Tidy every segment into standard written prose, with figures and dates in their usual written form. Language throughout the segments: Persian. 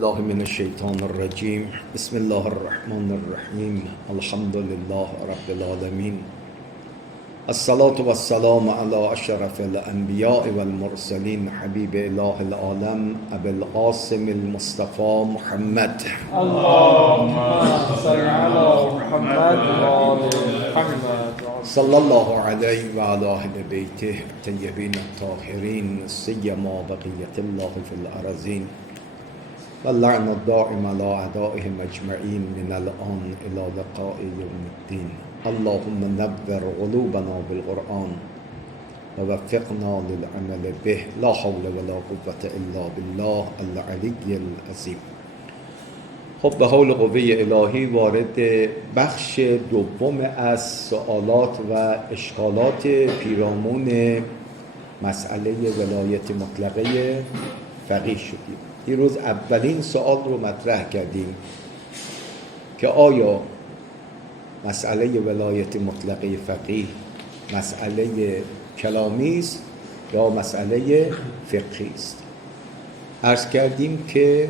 الله من الشيطان الرجيم بسم الله الرحمن الرحيم الحمد لله رب العالمين الصلاة والسلام على أشرف الأنبياء والمرسلين حبيب إله العالم أبي القاسم المصطفى محمد اللهم صل على محمد وآل محمد صلى الله عليه وعلى أهل بيته الطيبين الطاهرين سيما بقية الله في الأرضين واللعن الدائم على أعدائهم أجمعين من الآن إلى لقاء يوم الدين اللهم نور قلوبنا بالقرآن ووفقنا للعمل به لا حول ولا قوة إلا بالله العلي العظيم. خب به حول قوه الهی وارد بخش دوم از سوالات و اشکالات پیرامون مسئله ولایت مطلقه فقیه شدیم. دیروز اولین سوال رو مطرح کردیم که آیا مسئله ولایت مطلقه فقیه مسئله کلامی است یا مسئله فقهی است. عرض کردیم که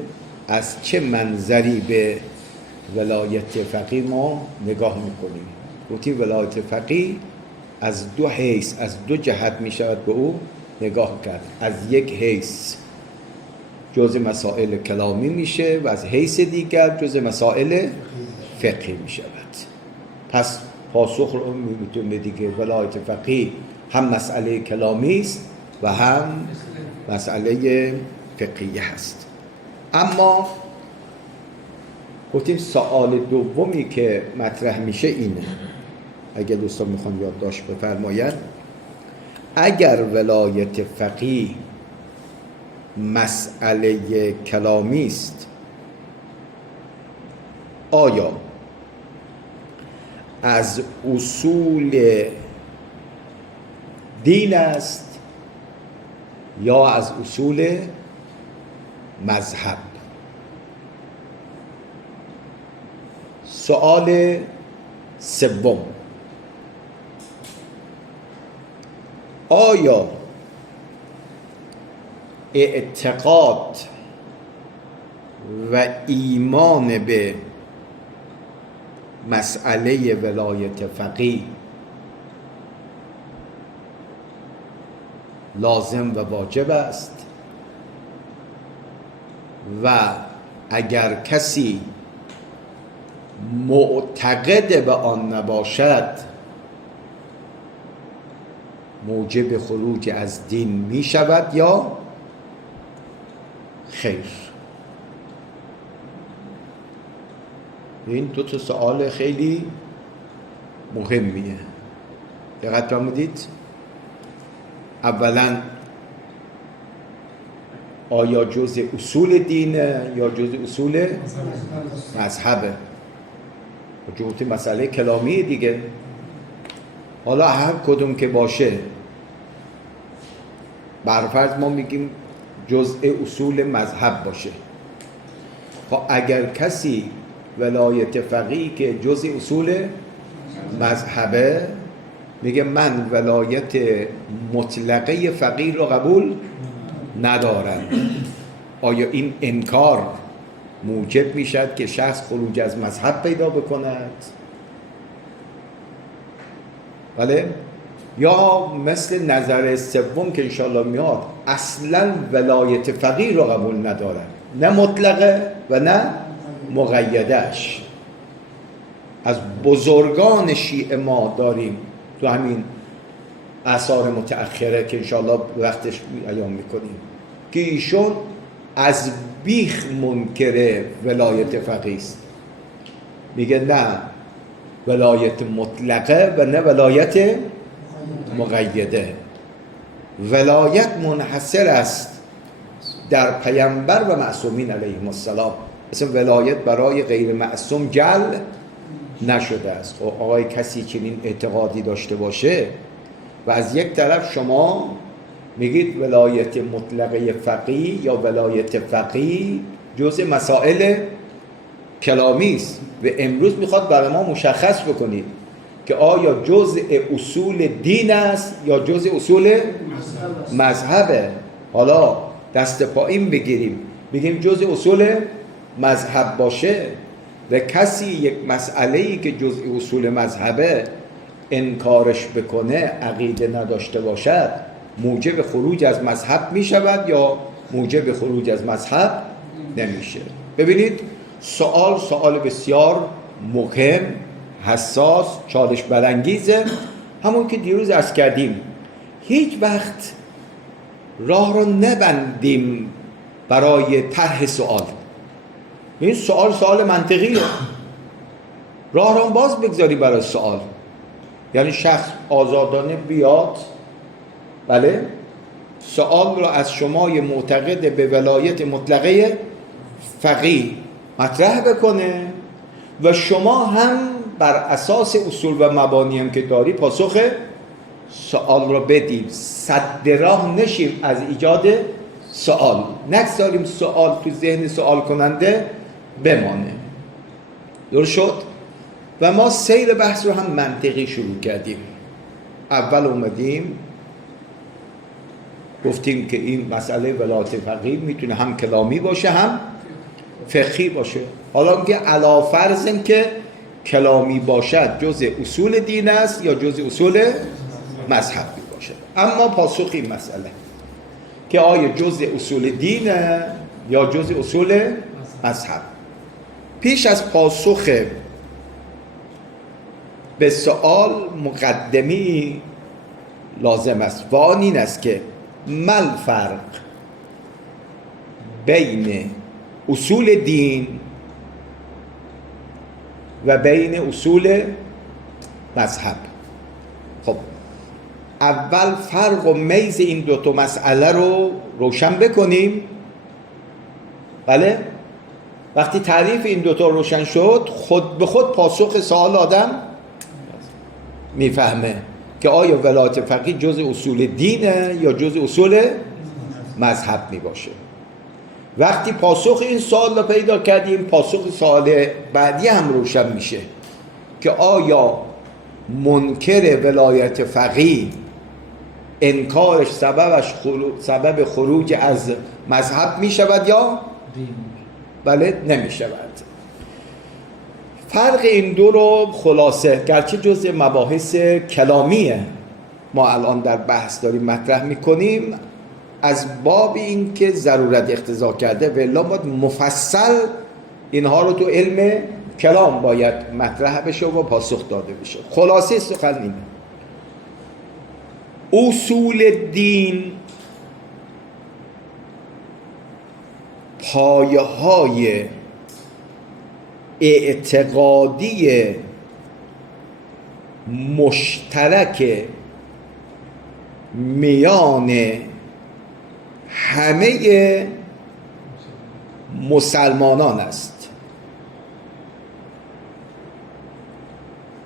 از چه منظری به ولایت فقیه ما نگاه میکنیم. گفتیم ولایت فقیه از دو حیث از دو جهت میشود به او نگاه کرد. از یک حیث جزء مسائل کلامی میشه و از حیث دیگر جزء مسائل فقهی میشود. پس پاسخ رو میتونه دیگه ولایت فقیه هم مسئله کلامی است و هم مسئله فقهی هست. اما گفتیم سوال دومی که مطرح میشه اینه، اگر دوستان میخوان یادداشت بفرماید، اگر ولایت فقیه مسئله کلامی است آیا از اصول دین است یا از اصول مذهب؟ سوال سوم، آیا اعتقاد و ایمان به مسئله ولایت فقیه لازم و واجب است و اگر کسی معتقد به آن نباشد موجب خروج از دین می شود یا خیر؟ این دو تا سوال خیلی مهمیه. دقت فرمودید. اولا آیا جزء اصول دینه یا جزء اصول مذهبه؟ جزء مسئله کلامی دیگه. حالا هر کدوم که باشه برفرض ما میگیم جزء اصول مذهب باشه. خب اگر کسی ولایت فقیه که جزء اصول مذهبه میگه من ولایت مطلقه فقیه رو قبول ندارم، آیا این انکار موجب میشد که شخص خروج از مذهب پیدا بکند؟ بله؟ یا مثل نظر سوم که انشاءالله میاد اصلا ولایت فقیه رو قبول ندارن، نه مطلقه و نه مقیدش. از بزرگان شیعه ما داریم تو همین آثار متأخره که انشاءالله وقتش ایام میکنیم که ایشون از بیخ منکر ولایت فقیه است. میگه نه ولایت مطلقه و نه ولایت مقیده. ولایت منحصر است در پیامبر و معصومین علیهم السلام. مثلا ولایت برای غیر معصوم جل نشده است. خب آقای کسی چنین اعتقادی داشته باشه و از یک طرف شما میگید ولایت مطلقه فقیه یا ولایت فقیه جزء مسائل کلامی است و امروز میخواد برای ما مشخص بکنید که آیا جزء اصول دین است یا جزء اصول مذهبه. حالا دست پایین بگیریم بگیم جزء اصول مذهب باشه و کسی یک مسئله‌ای که جزء اصول مذهبه انکارش بکنه، عقیده نداشته باشد، موجب خروج از مذهب می شود یا موجب خروج از مذهب نمیشه. ببینید سوال بسیار مهم، حساس، چالش برانگیزه. همون که دیروز عرض کردیم، هیچ وقت راه رو نبندیم برای طرح سوال. این سوال منطقیه، راه رو باز بگذاری برای سوال. یعنی شخص آزادانه بیاد، بله، سوال رو از شمای معتقد به ولایت مطلقه فقیه مطرح بکنه و شما هم بر اساس اصول و مبانی هم که داری پاسخ سوال رو بدیم. سد راه نشیم از ایجاد سوال، نگذاریم سوال تو ذهن سوال کننده بمانه. درست شد؟ و ما سیر بحث رو هم منطقی شروع کردیم. اول اومدیم گفتیم که این مسئله ولایت فقیه میتونه هم کلامی باشه هم فقهی باشه. حالا که علی فرض که کلامی باشد جزء اصول دین است یا جزء اصول مذهبی باشد. اما پاسخ این مسئله که آیا جزء اصول دینه یا جزء اصول مذهب. پیش از پاسخ به سوال مقدمی لازم است و آن این است که مل فرق بین اصول دین و بین اصول مذهب. خب اول فرق و میز این دوتا مسئله رو روشن بکنیم. بله، وقتی تعریف این دوتا روشن شد، خود به خود پاسخ سوال آدم میفهمه که آیا ولایت فقیه جزء اصول دینه یا جزء اصول مذهب می باشه. وقتی پاسخ این سوال رو پیدا کردیم، پاسخ سوال بعدی هم روشن میشه که آیا منکر ولایت فقیه انکارش سبب خروج از مذهب می شود یا بله نمی شود. فرق این دو رو خلاصه، گرچه جزء مباحث کلامیه ما الان در بحث داریم مطرح میکنیم، از باب این که ضرورت اقتضا کرده و الا باید مفصل اینها رو تو علم کلام باید مطرح بشه و پاسخ داده بشه. خلاصه سخن اینه: اصول دین پایه های اعتقادی مشترک میان همه مسلمانان است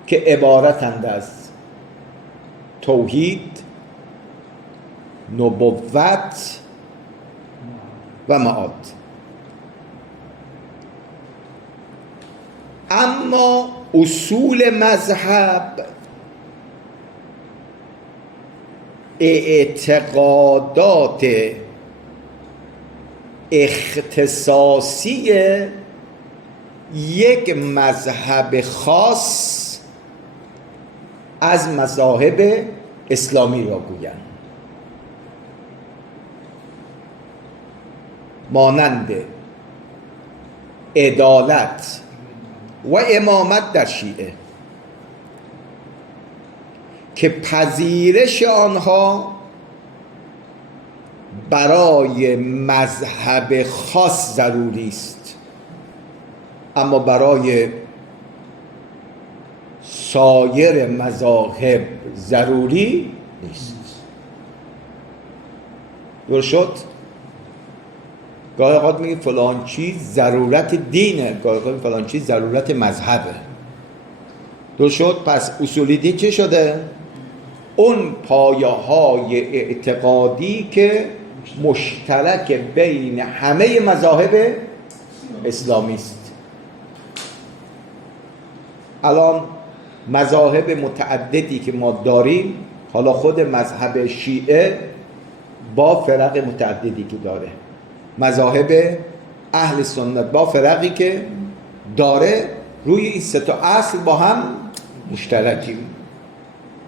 که عبارتند از توحید، نبوت و معاد. اما اصول مذهب اعتقادات اختصاصی یک مذهب خاص از مذاهب اسلامی را گویند، مانند عدالت و امامت در شیعه که پذیرش آنها برای مذهب خاص ضروری است، اما برای سایر مذاهب ضروری نیست. درست شد؟ گاهی اوقات میگه فلان چیز ضرورت دینه، گاهی اوقات فلان چیز ضرورت مذهبه. درست شد؟ پس اصول دین چه شده؟ اون پایه های اعتقادی که مشترک بین همه مذاهب اسلامی است. الان مذاهب متعددی که ما داریم، حالا خود مذهب شیعه با فرق متعددی که داره، مذاهب اهل سنت با فرقی که داره روی این سه تا اصل با هم مشترکیم.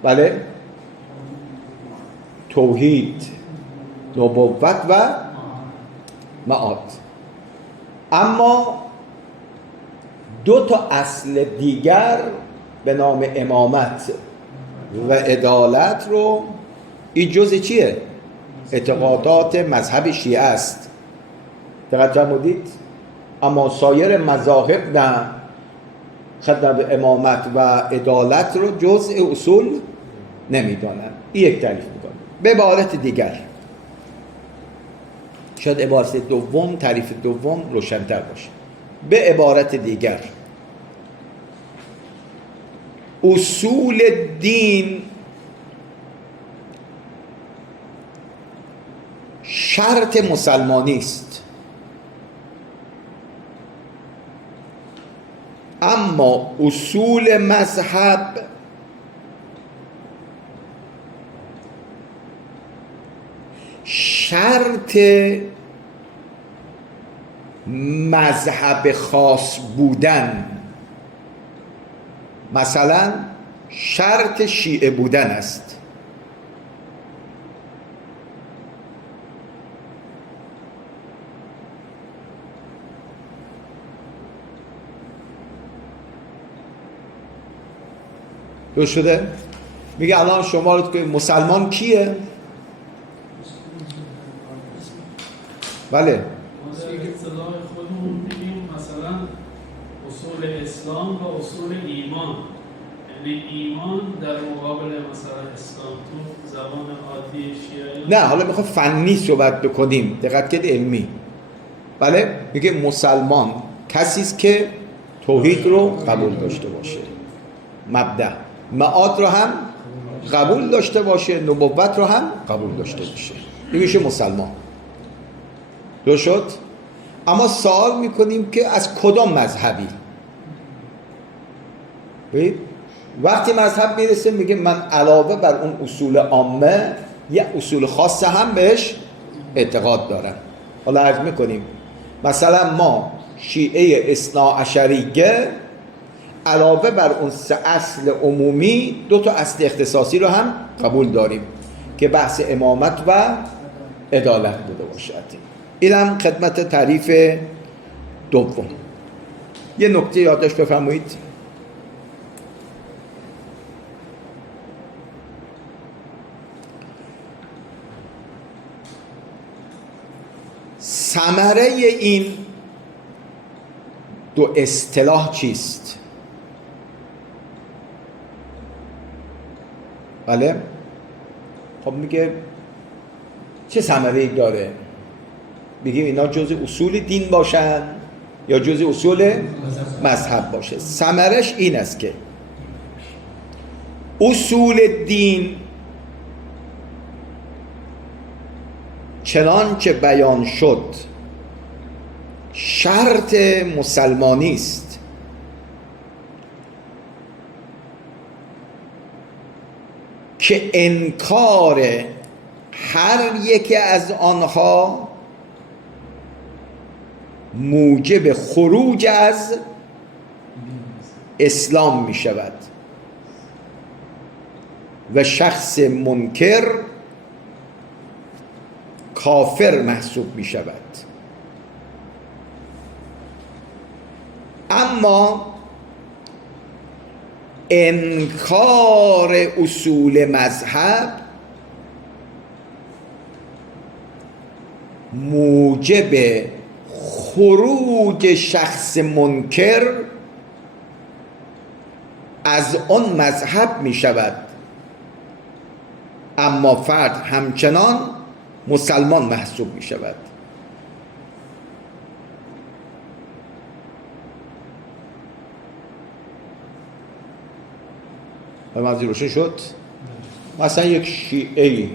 بله، توحید، نبوت و معاد. اما دو تا اصل دیگر به نام امامت و عدالت رو، این جزء چیه؟ اعتقادات مذهب شیعه است. دقت فرمودید؟ اما سایر مذاهب نه، خدمت امامت و عدالت رو جزء اصول نمیدانن. این یک تعریف میکنه. به عبارت دیگر، شاید عبارت دوم، تعریف دوم روشن‌تر باشه. به عبارت دیگر، اصول دین شرط مسلمانی است، اما اصول مذهب شرط مذهب خاص بودن، مثلا شرط شیعه بودن است. درست شده؟ میگه الان شما رو که مسلمان کیه؟ بله، اصطلاح خودمون میگیم مثلا اصول اسلام و اصول ایمان، یعنی ایمان در مقابل مثلا اسلام تو زبان عادی شیعه. نه، حالا میخوام فنی صحبت بکنیم، دقت کنید، علمی. بله، میگه مسلمان کسی است که توحید رو قبول داشته باشه، مبدأ معاد رو هم قبول داشته باشه، نبوت رو هم قبول داشته باشه، این میشه مسلمان. درست شد؟ اما سوال میکنیم که از کدام مذهبی؟ وقتی مذهب میرسه میگه من علاوه بر اون اصول عامه یه اصول خاص هم بهش اعتقاد دارم. حالا عرض میکنیم مثلا ما شیعه اثناعشریه علاوه بر اون سه اصل عمومی دو تا اصل اختصاصی رو هم قبول داریم که بحث امامت و عدالت بوده باشد. اینم خدمت تعریف دوم. یه نکته یادداشت بفرمایید. ثمره این دو اصطلاح چیست؟ بله، خب میگه چه ثمره‌ای داره؟ بگیم اینا جزء اصول دین باشن یا جزء اصول مذهب باشه. ثمرش این است که اصول دین چنانچه بیان شد شرط مسلمانی است، که انکار هر یک از آنها موجب خروج از اسلام می شود و شخص منکر کافر محسوب می شود. اما انکار اصول مذهب موجب خروج شخص منکر از آن مذهب می شود، اما فرد همچنان مسلمان محسوب می شود. و منظور روشن شد؟ مثلا یک شیعه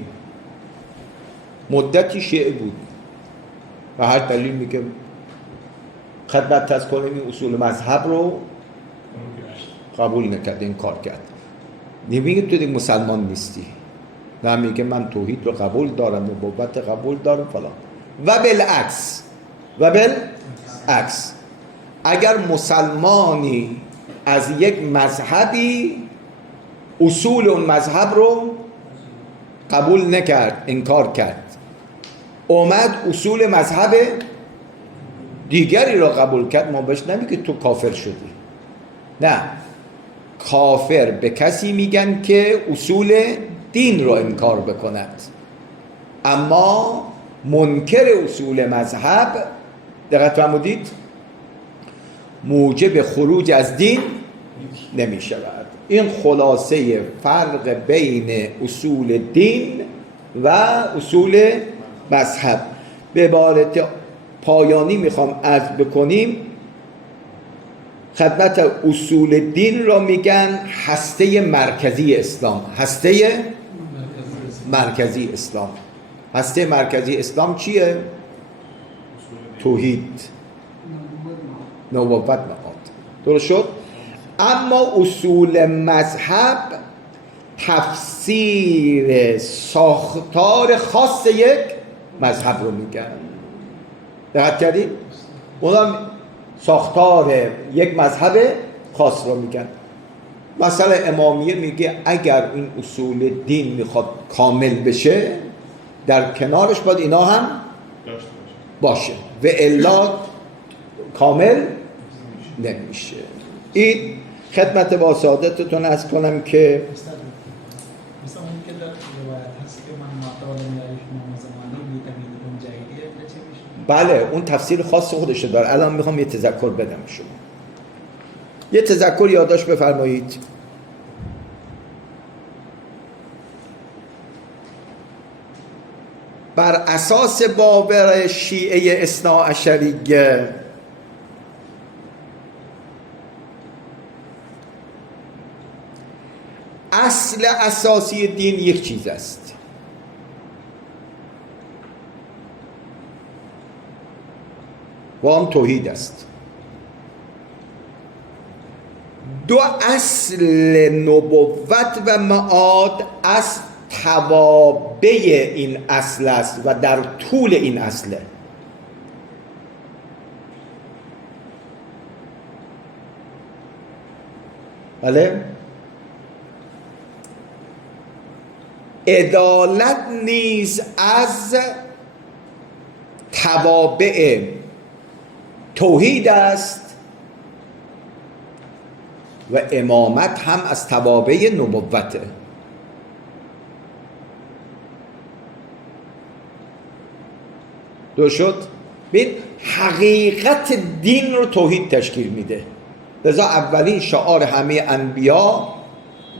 مدتی شیعه بود و هر دلیل میگه خدمت تذکر این اصول مذهب رو قبول نکرد، این کار کرد، نمیگه تو دیگه مسلمان نیستی، نه میگه من توحید رو قبول دارم، نبوت قبول دارم فلان. و بالعکس عکس. اگر مسلمانی از یک مذهبی اصول اون مذهب رو قبول نکرد، انکار کرد، اومد اصول مذهب دیگری رو قبول کرد، ما بهش نمیگه تو کافر شدی. نه، کافر به کسی میگن که اصول دین رو انکار بکند. اما منکر اصول مذهب، دقت فرمودید، موجب خروج از دین نمی شود. این خلاصه فرق بین اصول دین و اصول مذهب. به عبارت پایانی میخوام عرض بکنیم خدمت، اصول دین را میگن هسته مرکزی اسلام. هسته مرکزی اسلام. هسته مرکزی اسلام چیه؟ توحید، نبوت، معاد. درست شد؟ اما اصول مذهب تفسیر ساختار خاص یک مذهب رو میگن. دقت کردید؟ اونا ساختار یک مذهب خاص رو میگن. مثلا امامیه میگه اگر این اصول دین میخواد کامل بشه، در کنارش باید اینا هم باشه و الا کامل نمیشه. این خدمت با سعادتتون عرض کنم که مثلا اون که در روایت هست که من معتقد می‌دارم امام زمانی می‌تونید جاییه چه میشه؟ بله، اون تفسیر خاص خودشه داره. الان میخوام یه تذکر بدم شما. یه تذکر یادداشت بفرمایید. بر اساس باور شیعه اثناعشریه اصل اساسی دین یک چیز است، و آن توحید است. دو اصل نبوت و معاد از توابع این اصل است و در طول این اصله. بله؟ عدالت نیز از توابع توحید است و امامت هم از توابع نبوته. درست شد؟ ببین حقیقت دین رو توحید تشکیل میده. لذا اولین شعار همه انبیا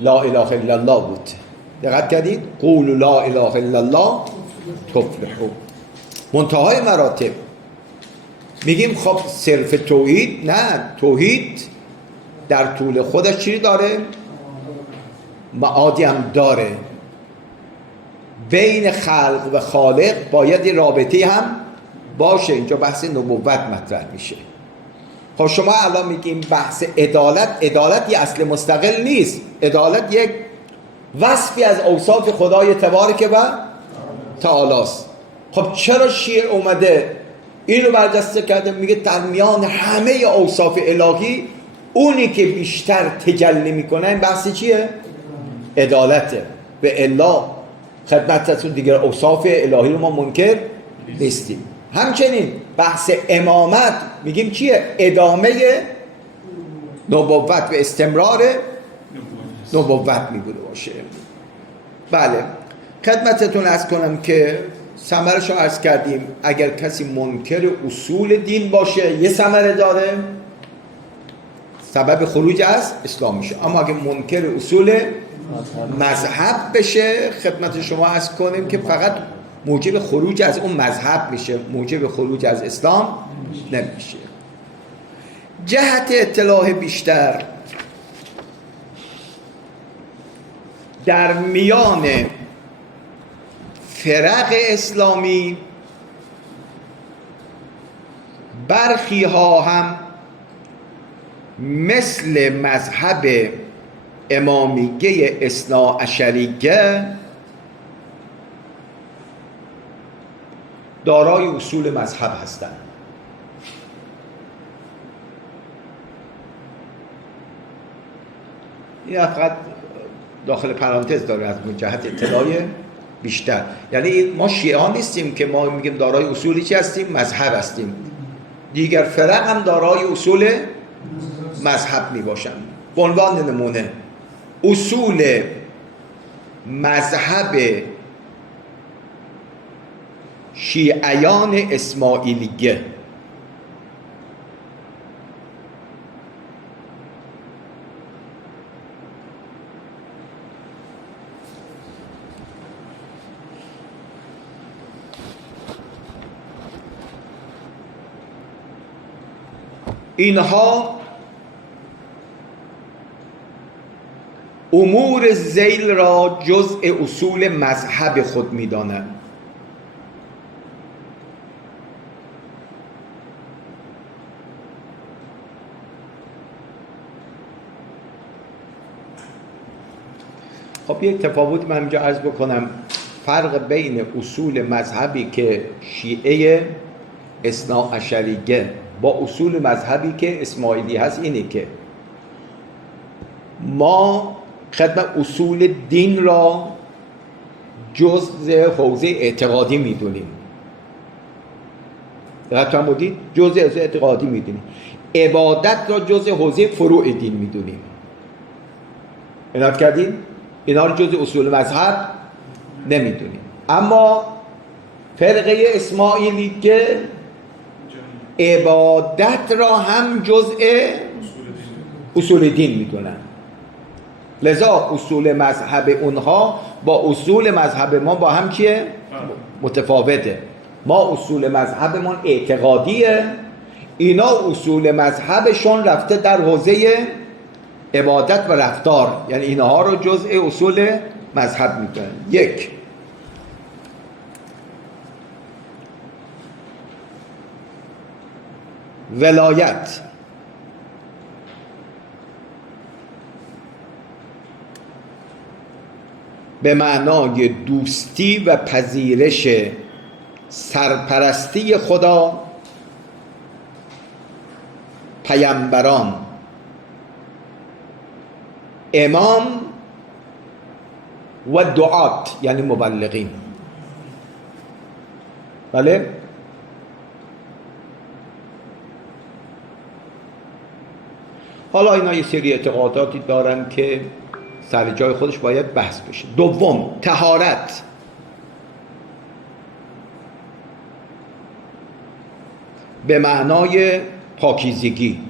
لا اله الا الله بود. دقت کردید؟ قولوا لا اله الا الله تفلحوا. منتهای مراتب میگیم خب صرف توحید؟ نه، توحید در طول خودش چی داره؟ معادی هم داره. بین خلق و خالق باید رابطه هم باشه. اینجا بحث نبوت مطرح میشه. خب شما الان میگیم بحث عدالت. عدالت یه اصل مستقل نیست. عدالت یک وصفی از اوصاف خدای تبارک و تعالی است. خب چرا شیعه اومده این رو برجسته کرده؟ میگه در میان همه اوصاف الهی اونی که بیشتر تجلی میکنه این بحث چیه؟ عدالته. و الا خدمتتون دیگر اوصاف الهی رو ما منکر نیستیم. همچنین بحث امامت میگیم چیه؟ ادامه نبوت و استمرار نبوت میبوده باشه. بله، خدمتتون عرض کنم که ثمرش رو عرض کردیم. اگر کسی منکر اصول دین باشه یه ثمره داره، سبب خروج از اسلام میشه. اما اگر منکر اصول مذهب بشه، خدمت شما عرض کنیم که فقط موجب خروج از اون مذهب میشه، موجب خروج از اسلام نمیشه. جهت اطلاع بیشتر در میان فرق اسلامی برخی ها هم مثل مذهب امامیه اثناعشریه دارای اصول مذهب هستند. این فقط داخل پرانتز داره از جهت اطلاع بیشتر. یعنی ما شیعه ها نیستیم که ما میگیم دارای اصولی چی هستیم؟ مذهب هستیم. دیگر فرق هم دارای اصول مذهب می باشن. به عنوان نمونه اصول مذهب شیعیان اسماعیلیه اینها امور ذیل را جزء اصول مذهب خود می‌دانند. خب یک تفاوت من اینجا عرض بکنم. فرق بین اصول مذهبی که شیعه اثناعشریه با اصول مذهبی که اسماعیلی هست اینه که ما خدمت اصول دین را جزء حوزه اعتقادی میدونیم. دقت فرمودید؟ جزء اعتقادی میدونیم. عبادت را جزء حوزه فروع دین میدونیم. عنایت کردین؟ اینا رو جزء اصول مذهب نمیدونیم. اما فرقه اسماعیلی که عبادت را هم جزء اصول دین میدونن. لذا اصول مذهب اونها با اصول مذهب ما با هم چیه؟ متفاوته. ما اصول مذهبمون اعتقادیه، اینا اصول مذهبشون رفته در حوزه عبادت و رفتار، یعنی اینها رو جزء اصول مذهب میدونن. یک، ولایت به معنای دوستی و پذیرش سرپرستی خدا، پیامبران، امام و دعات یعنی مبلغین. بله؟ حالا اینا یه سری اعتقاداتی دارن که سر جای خودش باید بحث بشه. دوم، طهارت به معنای پاکیزگی.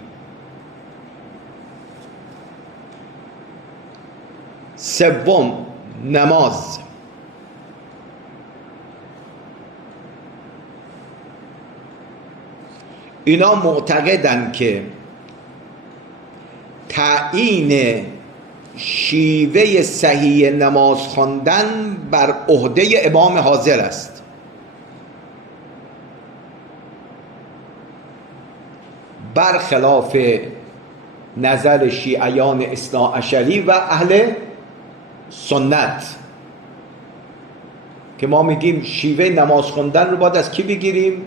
سوم، نماز اینا معتقدن که تعیین شیوه صحیح نماز خواندن بر عهده امام حاضر است. برخلاف نظر شیعیان اثناعشری و اهل سنت که ما میگیم شیوه نماز خواندن رو باید از کی بگیریم؟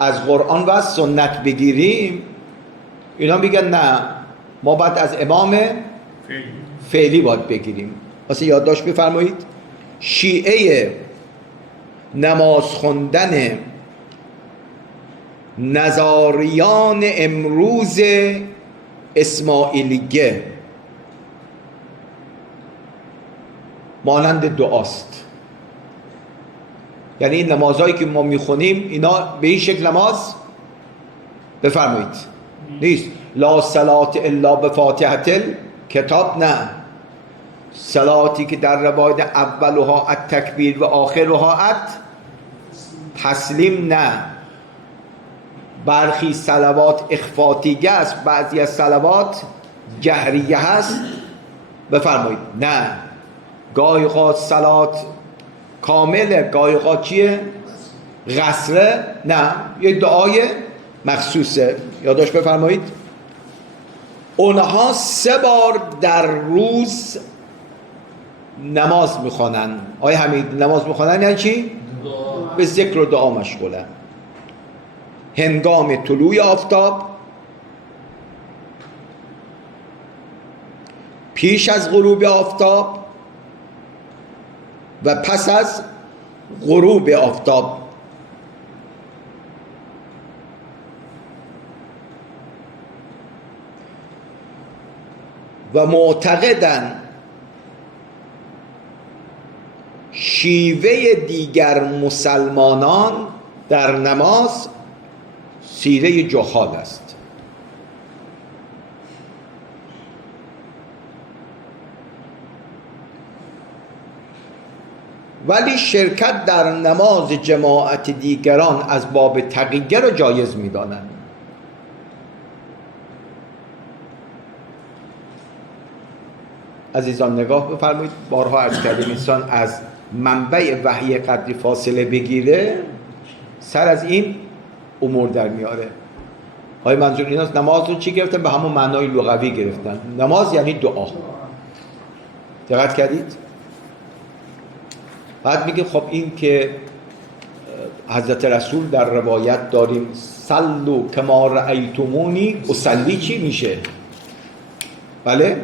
از قرآن و از سنت بگیریم. اینا میگن نه، ما باید از امام فعلی باید بگیریم. واسه یادداشت بفرمایید، شیعه نماز خواندن نظاریان امروز اسماعیلیه مانند دعاست. یعنی این نمازهایی که ما میخونیم اینا به این شکل نماز بفرمایید نیست. لا صلات الا بفاتحه کتاب، نه. صلاتی که در روایت اولها التکبیر و آخرها تسلیم، نه. برخی صلوات اخفاتیه است، بعضی از صلوات جهریه هست، بفرمایید نه. گاهی اوقات صلات کامله، گاهی اوقات چیه؟ قصره، نه. یک دعای مخصوصه. یادداشت بفرمایید. اونها 3 بار در روز نماز میخوانن. آیا همین نماز میخوانن یعنی چی؟ به ذکر و دعا مشغولن. هنگام طلوع آفتاب، پیش از غروب آفتاب و پس از غروب آفتاب. و معتقدن شیوه دیگر مسلمانان در نماز سیره جهال است. ولی شرکت در نماز جماعت دیگران از باب تقیه را جایز می‌دانند. عزیزان نگاه بفرمایید، بارها عرض کردیم انسان از منبع وحی قدری فاصله بگیره سر از این امور در میاره. های منظور این است نماز رو چی گرفتن؟ به همون معنای لغوی گرفتن. نماز یعنی دعا. دقت کردید؟ بعد میگه خب این که حضرت رسول در روایت داریم صلوا کما رأیتمونی اصلی چی میشه؟ بله؟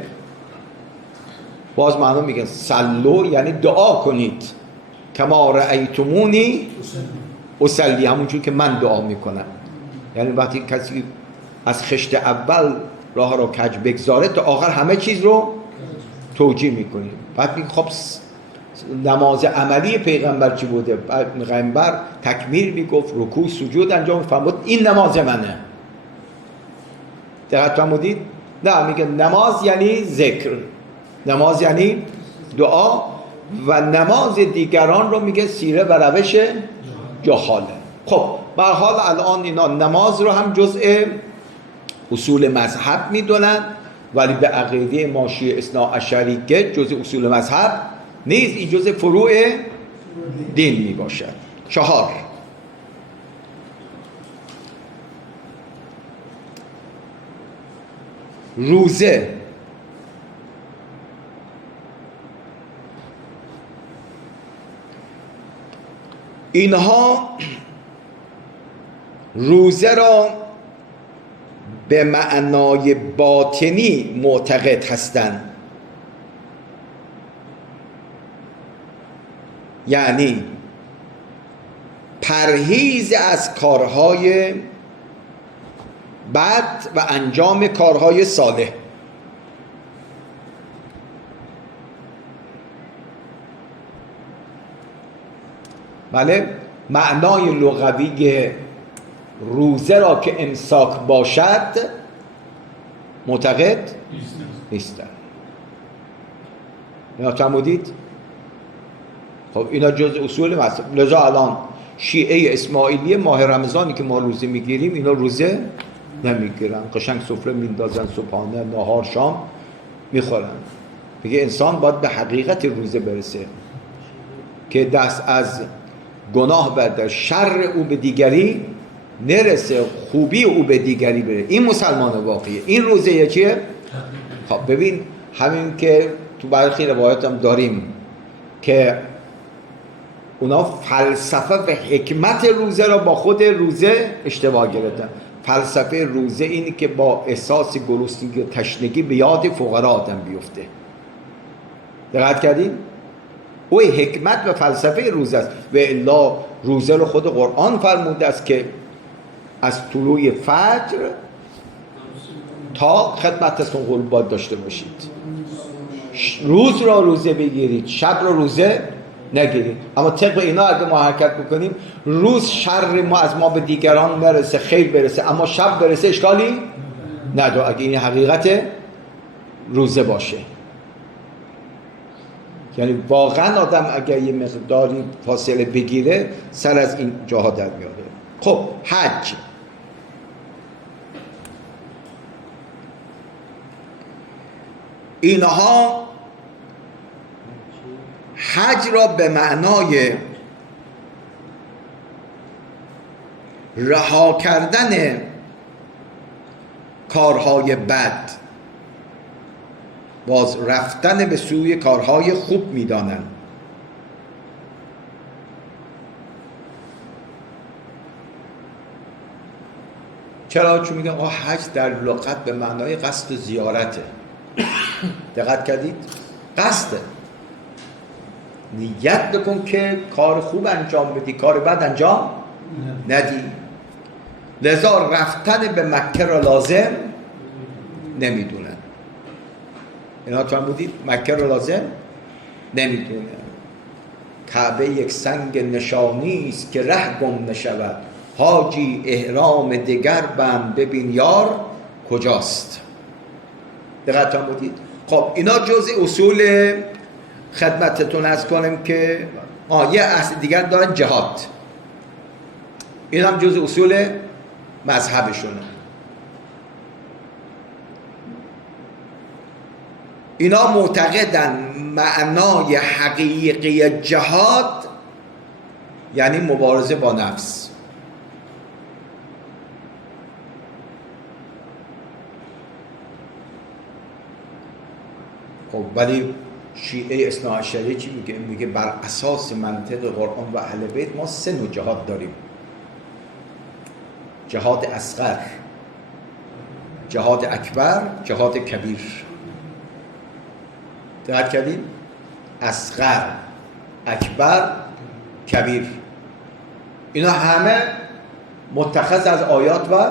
باز معنا میگن صلوا یعنی دعا کنید کما رأیتمونی اصلی، همونجور که من دعا میکنم. یعنی وقتی کسی از خشت اول راه رو کج بگذاره تا آخر همه چیز رو توجیه میکنیم. بعد میگه خب نماز عملی پیغمبر چی بوده؟ پیغمبر تکبیر میگفت، رکوع سجود انجام میفرمود، این نماز منه. دقت فرمودید؟ نه، میگه نماز یعنی ذکر، نماز یعنی دعا، و نماز دیگران رو میگه سیره و روش جهاله. خب به هر حال الان اینا نماز رو هم جزء اصول مذهب میدونن، ولی به عقیده ما شیعه اثناعشریه جزء اصول مذهب نیست، این جزء فروع دین می باشد. 4 روزه. اینها روزه را به معنای باطنی معتقد هستند، یعنی پرهیز از کارهای بد و انجام کارهای صالح. بله، معنای لغوی روزه را که امساک باشد معتقد نیستند. اینا فرمودید؟ خب اینا جز اصول مذهب. لذا الان شیعه اسماعیلی ماه رمضانی که ما روزه میگیریم اینا روزه نمیگیرن، قشنگ سفره میندازن، صبحانه، نهار، شام میخورن. میگه انسان باید به حقیقت روزه برسه که دست از گناه بردار، شر او به دیگری نرسه، خوبی او به دیگری بره. این مسلمان واقعیه. این روزه چیه؟ خب ببین، همین که تو برخی روایات هم داریم که اونا فلسفه و حکمت روزه را با خود روزه اشتباه گرفتن. فلسفه روزه اینه که با احساس گرسنگی و تشنگی به یاد فقرا آدم بیفته. دقت کردین؟ او حکمت و فلسفه روزه است. و الا روزه رو خود قرآن فرموده است که از طلوع فجر تا خدمتتون غروب باید داشته باشید. روز را روزه بگیرید، شب را روزه نگیرید. اما طبق اینا اگه ما حرکت بکنیم، روز شر ما از ما به دیگران نرسه، خیر برسه، اما شب برسه اشکالی نداره اگه این حقیقت روزه باشه. یعنی واقعا آدم اگر یه مقداری فاصله بگیره سر از این جاها در میاره. خب حج. اینها حج را به معنای رها کردن کارهای بد، باز رفتن به سوی کارهای خوب می‌دانند. چرا؟ چون میگن حج در لغت به معنای قصد زیارته. دقت کردید؟ قصده. نیت بکن که کار خوب انجام بدی، کار بد انجام ندی. لذا رفتن به مکه را لازم نمیدونن. اینا فهمیدید؟ مکه را لازم نمیدونن. کعبه یک سنگ نشانی است که ره گم نشود، حاجی احرام دگر بند ببین یار کجاست. دقت فرمودید؟ خب اینا جزء اصول خدمتتون عرض کنم که یه اصل دیگر دارن، جهاد. این هم جزء اصول مذهبشونه. اینا معتقدن معنای حقیقی جهاد یعنی مبارزه با نفس. خب ولی شیعه اثناعشری چی میگه؟ میگه بر اساس منطق قرآن و اهل بیت ما 3 نوع جهاد داریم: جهاد اصغر، جهاد اکبر، جهاد کبیر. دقت کردین؟ اصغر، اکبر، کبیر. اینا همه متخذ از آیات و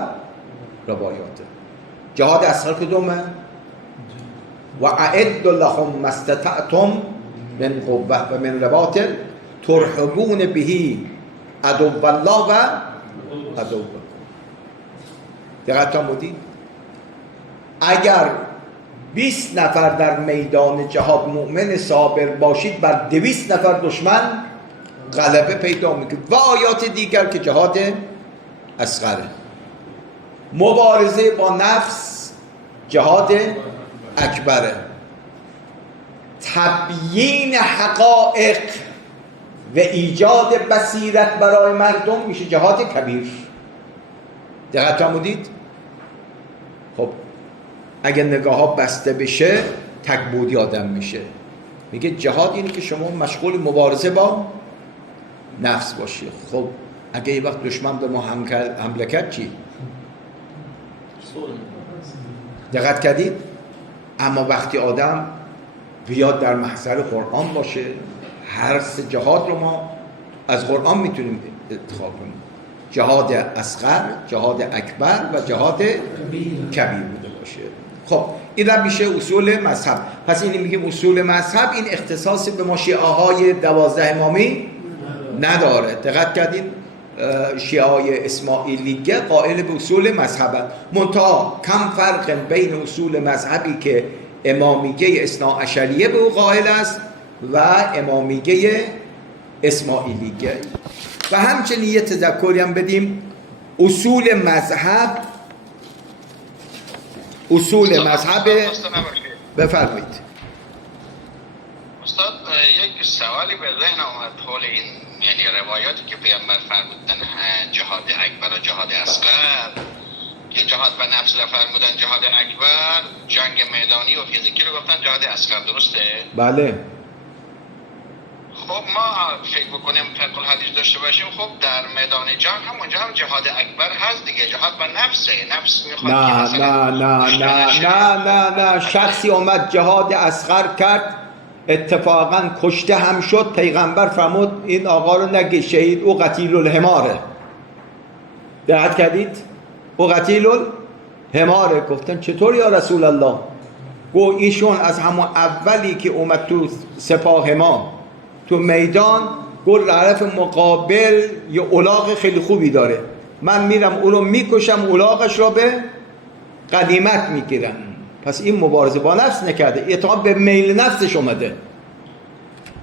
روایاته. جهاد اصغر کدومه؟ و اعد لهم ما استطعتم من قوة و من رباط ترهبون به عدو الله و عدوکم. دقت فرمودید؟ اگر 20 نفر در میدان جهاد مؤمن صابر باشید بر 200 نفر دشمن غلبه پیدا میکنید. و آیات دیگر که جهاد اصغره. مبارزه با نفس جهاد اکبره. تبیین حقایق و ایجاد بصیرت برای مردم میشه جهاد کبیر. دقت فرمودید؟ خب اگه نگاه ها بسته بشه تکبودی آدم میشه. میگه جهاد اینه که شما مشغول مبارزه با نفس باشی. خب اگه یه وقت دشمن به ما حمله کرد چی؟ دقت کردید؟ اما وقتی آدم بیاد در محضر قرآن باشه، هر 3 جهاد رو ما از قرآن میتونیم انتخاب کنیم: جهاد اصغر، جهاد اکبر و جهاد کبیر بوده باشه. خب این هم میشه اصول مذهب. پس این میگیم اصول مذهب این اختصاص به ما شیعه های 12 امامی نداره. دقت کردین؟ شیعه های اسماعیلیه قائل به اصول مذهب. منتها کم فرق بین اصول مذهبی که امامیه اثناعشریه به او قائل است و امامیه اسماعیلیه. و همچنین یه تذکری هم بدیم: اصول مذهب بفرمایید. استاد یک سوالی به ذهن آمد حول این، یعنی روایاتی که پیامبر فرمودن جهاد اکبر و جهاد اصغر، که جهاد و نفس را فرمودن جهاد اکبر، جنگ میدانی و فیزیکی رو گفتن جهاد اصغر، درسته؟ بله. خب ما فکر بکنیم فقه الحدیث داشته باشیم، خب در میدان جنگ همونجا هم جهاد اکبر هست دیگه، جهاد و نفسه. نفس میخواد نه شخصی اومد جهاد اصغر کرد، اتفاقا کشته هم شد. پیغمبر فرمود این آقا رو نگی شهید، او قتیل الحماره. دقت کردید؟ او قتیل الحماره. گفتن چطور یا رسول الله؟ گو ایشون از همون اولی که اومد تو سپاه ما تو میدان گل عرف مقابل یه الاغ خیلی خوبی داره، من میرم اون رو میکشم، الاغش رو به غنیمت میگیرم. پس این مبارزه با نفس نکرده، اعتقاد به میل نفسش اومده.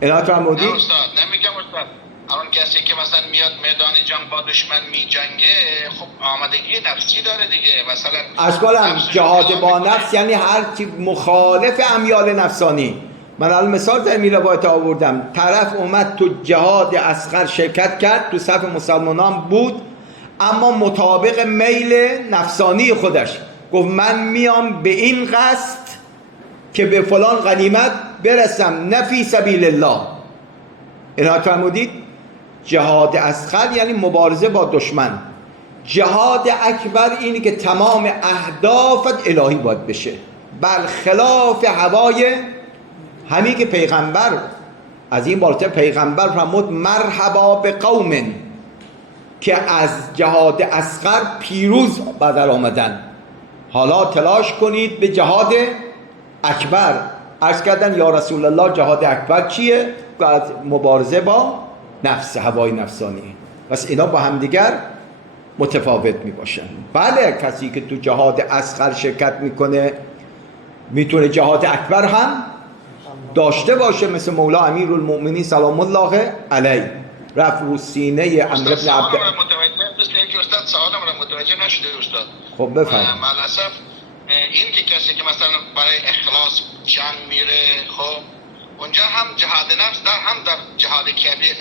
عنایت فرمودید؟ نه استاد، نمیگم استاد. اون کسی که مثلا میاد میدان جنگ با دشمن میجنگه، خب آمادگی نفسی داره دیگه. مثلا اشکالم جهاد با نفس یعنی هر کی مخالف امیال نفسانی. من الان مثال در این روایت آوردم، طرف اومد تو جهاد اصغر شرکت کرد، تو صف مسلمانان بود، اما مطابق میل نفسانی خودش گفت من میام به این قصد که به فلان غنیمت برسم، نه فی سبیل الله. اینا فرمودید؟ جهاد اصغر یعنی مبارزه با دشمن. جهاد اکبر اینی که تمام اهدافت الهی باید بشه، برخلاف هوای همین که پیغمبر از این بالاتر پیغمبر فرمود مرحبا به قوم که از جهاد اصغر پیروز بدل آمدن، حالا تلاش کنید به جهاد اکبر. عرض کردن یا رسول الله جهاد اکبر چیه؟ از مبارزه با نفس، هوای نفسانی. پس اینا با همدیگر متفاوت می باشن. بله کسی که تو جهاد اصغر شرکت میکنه میتونه جهاد اکبر هم داشته باشه، مثل مولا امیرالمؤمنین سلام الله علیه رفت رو سینه امر بن عبد. استاد سوالم را متوجه نشده استاد. خب بفرمایید. مالاسف این که کسی که مثلا برای اخلاص جنگ میره، خب اونجا هم جهاد نفس در هم در جهاد کبیر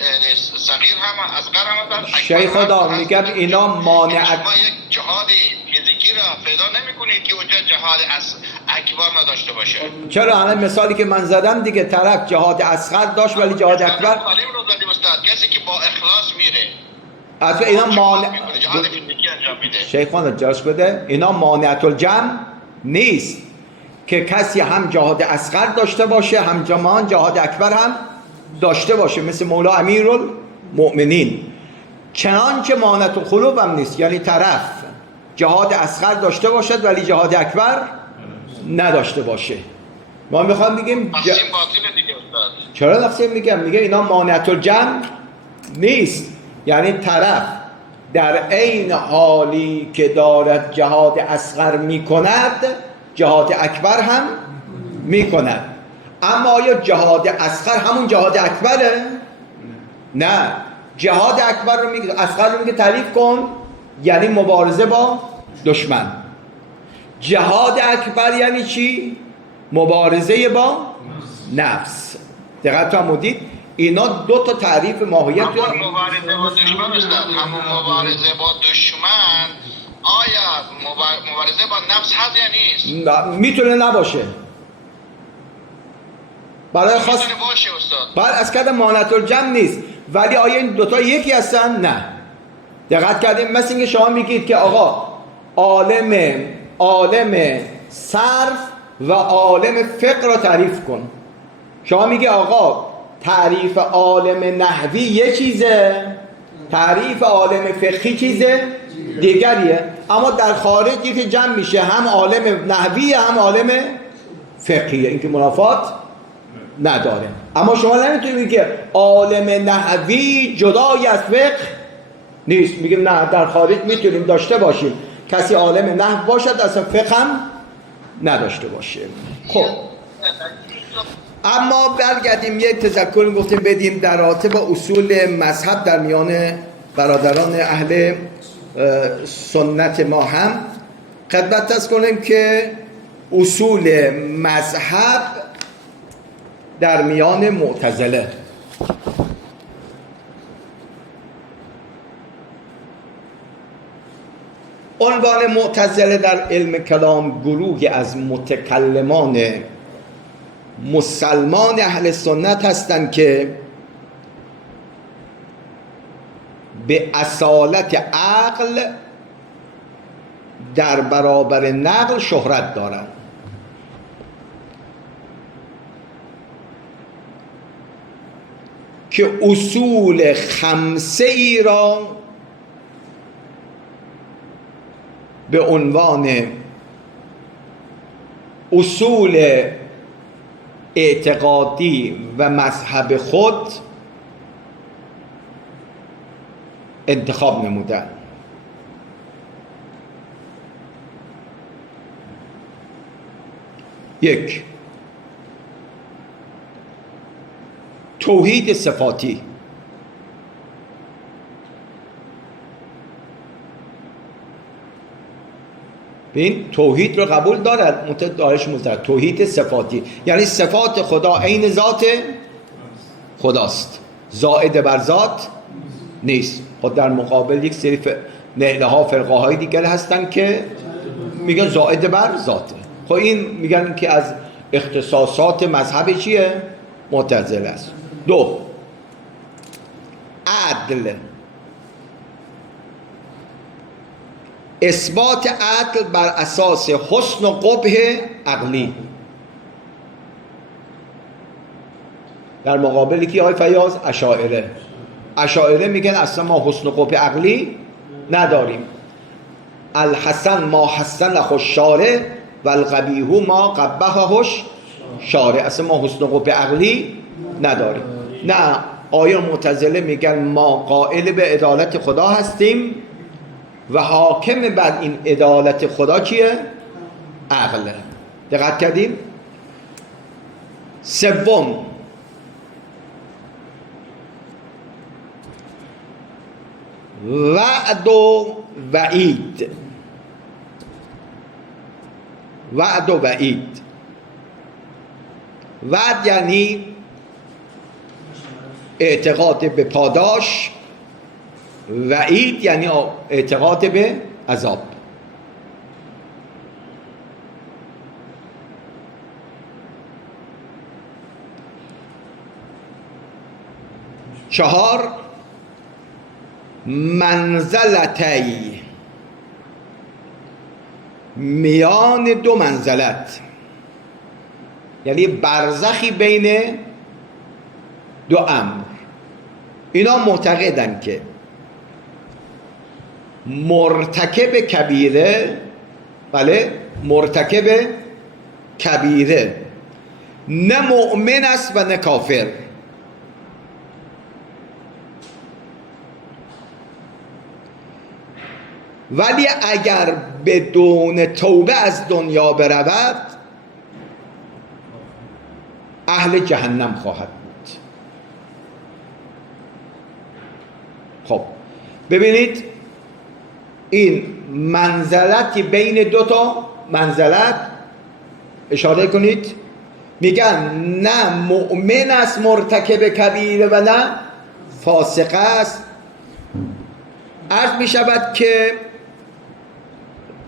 صغیر هم اصغر هم در شیخ خدا میگم اینا مانع شما یک جهاد فیزیکی را پیدا نمیکنید که اونجا جهاد اکبر نداشته باشه. چرا؟ الان مثالی که من زدم دیگه، طرف جهاد اصغر داشت ولی جهاد اکبر. تعلیم رو زدیم استاد، کسی که با اخلاص میره اصلا اینا مانع جهاد فیزیکی انجام میده. شیخ خدا جاش بده، اینا مانعت الجمع نیست که کسی هم جهاد اصغر داشته باشه هم جمان جهاد اکبر هم داشته باشه، مثل مولا امیرالمؤمنین. چنانچه مانعت القلوب هم نیست، یعنی طرف جهاد اصغر داشته باشد ولی جهاد اکبر نداشته باشه. ما میخوام بگیم تقسیم باطل دیگه استاد. چرا تقسیم میگم؟ میگه اینا مانعت الجمع نیست، یعنی طرف در عین حالی که دارد جهاد اصغر میکند جهاد اکبر هم میکند. اما آیا جهاد اصغر همون جهاد اکبره؟ نه، جهاد اکبر رو میگه، اصغر رو میگه تعریف کن، یعنی مبارزه با دشمن. جهاد اکبر یعنی چی؟ مبارزه با نفس. دقت فرمودید؟ اینا دو تا تعریف ماهیت. همون مبارزه با دشمن استاد، همون مبارزه با دشمن آیا مبارزه با نفس هست یا نیست؟ میتونه نباشه. برای خاص میتونه باشه استاد. بعد از کردن مانعت الجمع نیست، ولی آیا این دوتا یکی هستن؟ نه. دقت کردیم؟ مثل اینکه شما میگید که آقا عالم صرف و عالم فقه را تعریف کن. شما میگه آقا تعریف عالم نحوی یه چیزه، تعریف عالم فقهی چیزه دیگریه، اما در خارج یکی جمع میشه، هم عالم نحویه هم عالم فقهیه، این که منافات نداره. اما شما نمیتونید که عالم نحوی جدای از فقه نیست. میگیم نه، در خارج میتونیم داشته باشیم، کسی عالم نحو باشد اصلا فقه هم نداشته باشه. خب اما برگردیم یک تذکر گفتیم بدیم در رابطه با اصول مذهب در میان برادران اهل سنت ما هم خدمت عرض کنیم که اصول مذهب در میان معتزله. عنوان معتزله در علم کلام گروهی از متکلمان مسلمان اهل سنت هستند که به اصالت عقل در برابر نقل شهرت دارند. که اصول خمسه ای را به عنوان اصول اعتقادی و مذهب خود انتخاب نمودند. یک، توحید صفاتی. این توحید رو قبول دارد، متدارش مزدر. توحید صفاتی یعنی صفات خدا عین ذات خداست، زائد بر ذات نیست. خود در مقابل یک سری نهله ها فرقه های دیگر هستن که میگن زائد بر ذاته. خب این میگن که از اختصاصات مذهب چیه؟ معتزله است. دو، عدل. اثبات عدل بر اساس حسن و قبح عقلی. در مقابل کی آقای فیاض؟ اشاعره میگن اصلا ما حسن و قبح عقلی نداریم. الحسن ما حسنه الشارع و القبیح ما قبحه شارع، اصلا ما حسن و قبح عقلی نداریم. نه، آیه معتزله میگن ما قائل به عدالت خدا هستیم و حاکم بر این عدالت خدا کیه؟ عقله. دقت کردیم؟ سوم، وعد و وعید. وعد و وعید. وعد یعنی اعتقاد به پاداش، وعید یعنی اعتقاد به عذاب. چهار، منزلتی، میان دو منزلت، یعنی برزخی بین دو امر. اینا معتقدن که مرتکب کبیره، بله، مرتکب کبیره نه مؤمن است و نه کافر. ولی اگر بدون توبه از دنیا برود اهل جهنم خواهد بود. خب ببینید، این منزلتی بین دو تا منزلت اشاره کنید، میگن نه مؤمن است مرتکب کبیره و نه فاسق است. عرض می شود که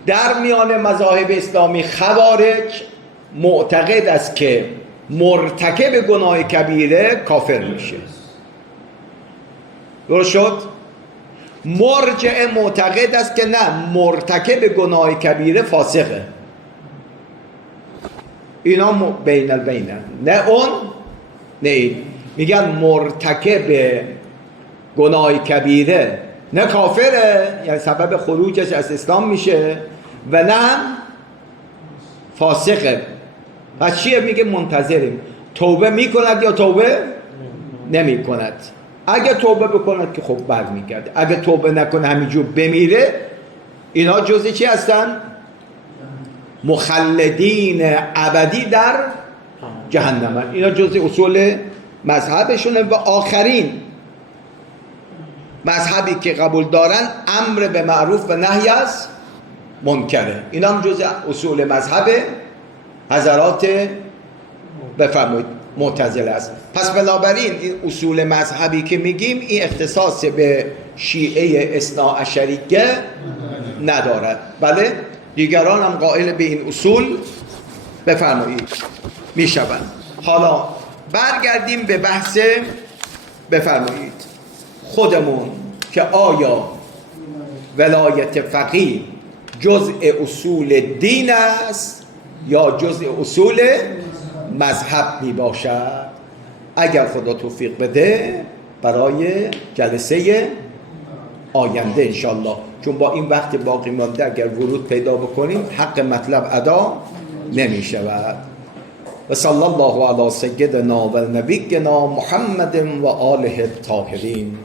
در میان مذاهب اسلامی خوارج معتقد است که مرتکب گناه کبیره کافر میشه. درست شد؟ مرجع معتقد است که نه، مرتکب گناه کبیره فاسقه. اینا بین البین، نه اون نه این. میگن مرتکب گناه کبیره نه کافره، یعنی سبب خروجش از اسلام میشه، و نه فاسقه. پس چیه؟ میگه منتظریم توبه میکند یا توبه نمیکند. اگه توبه بکند که خب برمیگرده، اگه توبه نکنه همینجور بمیره، اینا جزء چی هستن؟ مخلدین ابدی در جهنم. اینا جزء اصول مذهبشونه. و آخرین مذهبی که قبول دارن امر به معروف و نهی از منکره. اینا هم جزء اصول مذهب حضرات بفرمایید معتزله است. پس بنابراین این اصول مذهبی که میگیم این اختصاص به شیعه اثناعشریه ندارد. بله، دیگران هم قائل به این اصول بفرمایید میشوند. حالا برگردیم به بحث بفرمایید خودمون که آیا ولایت فقیه جزء اصول دین است یا جزء اصول مذهب می باشد؟ اگر خدا توفیق بده برای جلسه آینده انشالله، چون با این وقت باقی مانده اگر ورود پیدا بکنیم حق مطلب ادا نمی شود. و صلی الله علی سیدنا و نبینا محمد و آله الطاهرین.